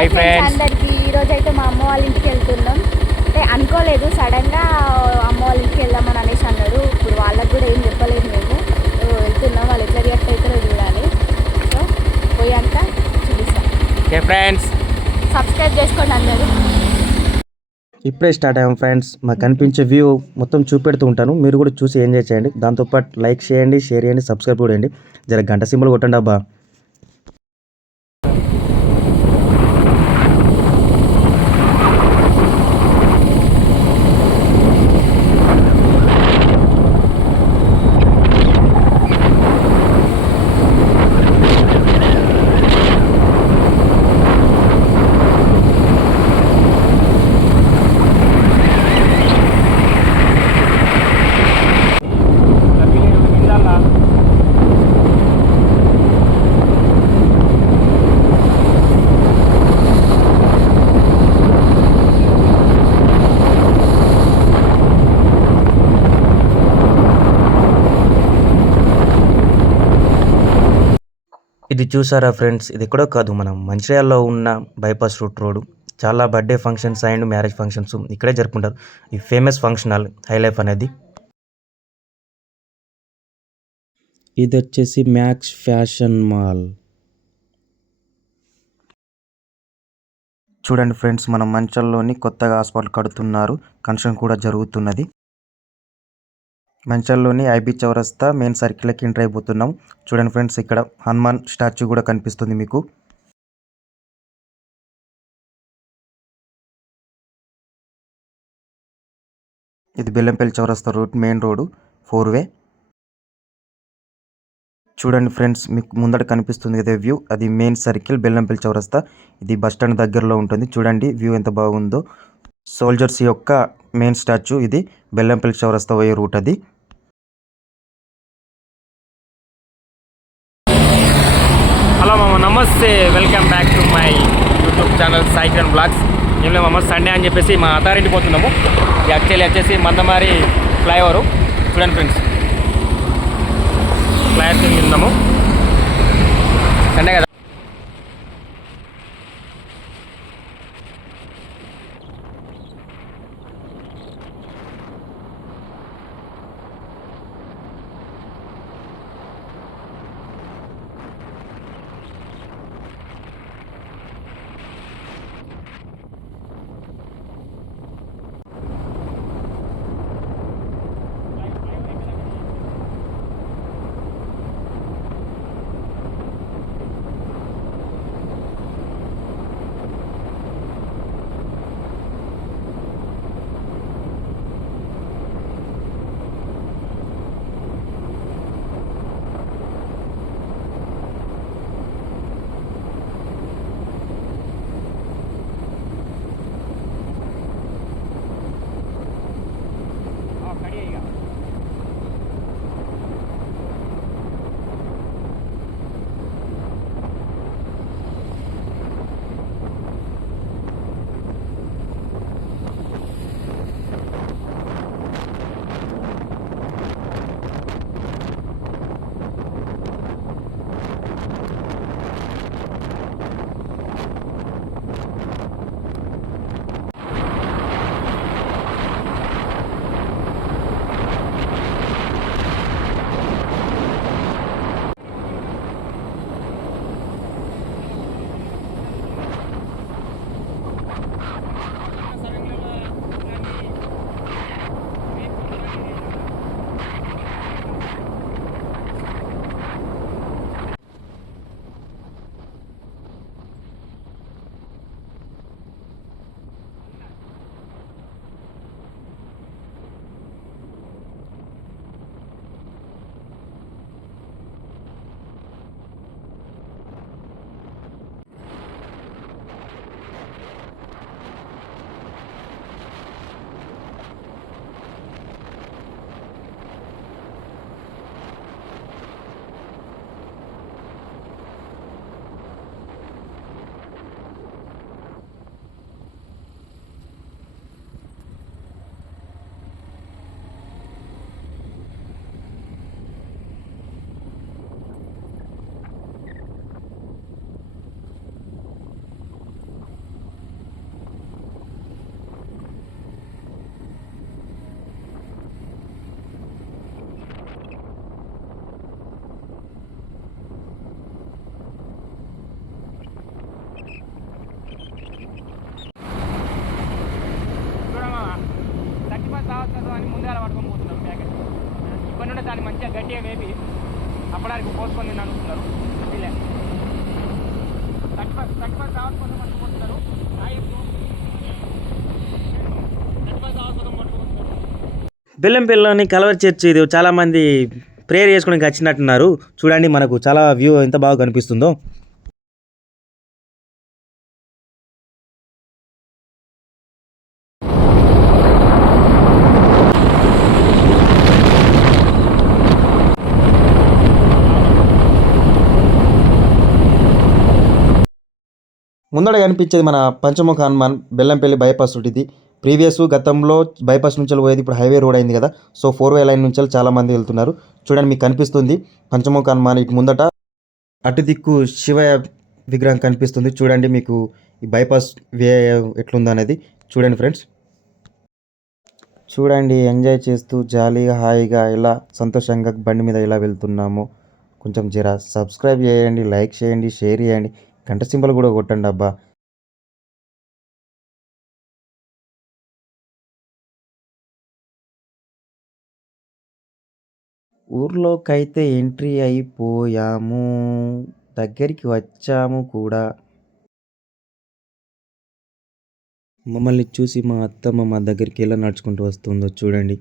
Hi friends అందరికి ఈ రోజు అయితే మా అమ్మ వాళ్ళ ఇంటికి వెళ్తున్నాం. అంటే అనుకోలేదు సడన్గా అమ్మ వాళ్ళ ఇంటికి వెళ్దామని అనేసి అన్నారు. ఇప్పుడు వాళ్ళకి కూడా ఏం చెప్పలేదు మేము. సో వెళ్తున్నాం వాళ్ళు ఎట్లా రియాక్ట్ అవుతారో చూడాలి. సో పోయాక చూపిస్తాం. ఓకే ఫ్రెండ్స్ సబ్స్క్రైబ్ చేసుకోండి అందరూ. ఇప్పుడే స్టార్ట్ అయ్యాం ఫ్రెండ్స్ మాకు కనిపించే వ్యూ మొత్తం చూపెడుతూ ఉంటాను. మీరు కూడా చూసి ఎంజాయ్ చేయండి. దాంతోపాటు లైక్ చేయండి షేర్ చేయండి సబ్స్క్రైబ్ కూడా చేయండి. జర గంట సింబల్ కొట్టండి అబ్బా. ఇది చూసారా ఫ్రెండ్స్? ఇది ఎక్కడో కాదు మనం మంచిర్యాలలో ఉన్న బైపాస్ రూట్ రోడ్. చాలా birthday functions and marriage functions ఇక్కడే జరుపుకుంటారు. ఈ ఫేమస్ ఫంక్షన్ హాల్ హైలైఫ్ అనేది. ఇది వచ్చేసి మ్యాక్స్ ఫ్యాషన్ మాల్. చూడండి ఫ్రెండ్స్ మన మంచంలోని కొత్తగా హాస్పిటల్ కడుతున్నారు. కన్స్ట్రక్షన్ కూడా జరుగుతున్నది. మంచంలోని ఐబీ చౌరస్తా మెయిన్ సర్కిల్కి ఎంటర్ అయిపోతున్నాం చూడండి ఫ్రెండ్స్ ఇక్కడ హనుమాన్ స్టాచ్యూ కూడా కనిపిస్తుంది మీకు. ఇది బెల్లంపల్లి చౌరస్తా route main road four way. చూడండి ఫ్రెండ్స్ మీకు ముందట కనిపిస్తుంది కదా వ్యూ. అది మెయిన్ సర్కిల్ బెల్లంపల్లి చౌరస్తా. ఇది బస్ స్టాండ్ దగ్గరలో ఉంటుంది. చూడండి వ్యూ ఎంత బాగుందో. సోల్జర్స్ యొక్క మెయిన్ స్టాచ్యూ ఇది బెల్లంపల్లి చౌరస్తా పోయే రూట్ అది. నమస్తే welcome back to my YouTube channel సైక్రన్ blogs. ఏం లేదు సండే అని చెప్పేసి మా అథారిటీ పోతున్నాము. యాక్చువల్లీ వచ్చేసి మందమారి ఫ్లైఓవరు. చూడండి ఫ్రెండ్స్. ఫ్లైఓవర్ చాలా పట్టుకొని పోతున్నారు ప్యాకెట్. ఇబ్బంది ఉంటే దాన్ని మంచిగా గట్టిగా వేపి అప్పడానికి పోసుకొని నేను అనుకుంటున్నారు. వీళ్ళే. Thirty first thirty first hours కోసం పట్టుకుంటున్నారు బెల్లం పిల్లని కలవర్ చర్చి ఇది చాలామంది ప్రేయర్ చేసుకోవడానికి వచ్చినట్టున్నారు చూడండి మనకు చాలా వ్యూ ఎంత బాగా కనిపిస్తుందో. ముందడ కనిపించేది మన పంచముఖ హనుమాన్ బెల్లంపల్లి బైపాస్ route ఇది. ప్రీవియస్ గతంలో బైపాస్ నుంచి పోయేది ఇప్పుడు హైవే రోడ్ అయింది కదా. సో ఫోర్ వే లైన్ నుంచి చాలామంది వెళ్తున్నారు. చూడండి మీకు కనిపిస్తుంది. పంచముఖ హనుమాన్ ఇటు ముందట అటు దిక్కు శివ విగ్రహం కనిపిస్తుంది. చూడండి మీకు ఈ బైపాస్ వే ఎట్లుందో అనేది. చూడండి ఫ్రెండ్స్. చూడండి ఎంజాయ్ చేస్తూ జాలీగా హాయిగా ఇలా సంతోషంగా బండి మీద ఇలా వెళ్తున్నాము. కొంచెం జరా సబ్స్క్రైబ్ చేయండి లైక్ చేయండి షేర్ చేయండి. గంట సింబల్ కూడా కొట్టండి అబ్బా. ఊర్లోకైతే ఎంట్రీ అయిపోయాము. దగ్గరికి వచ్చాము కూడా. మమ్మల్ని చూసి మా అత్తమ్మ మా దగ్గరికి ఎలా నడుచుకుంటూ వస్తుందో చూడండి.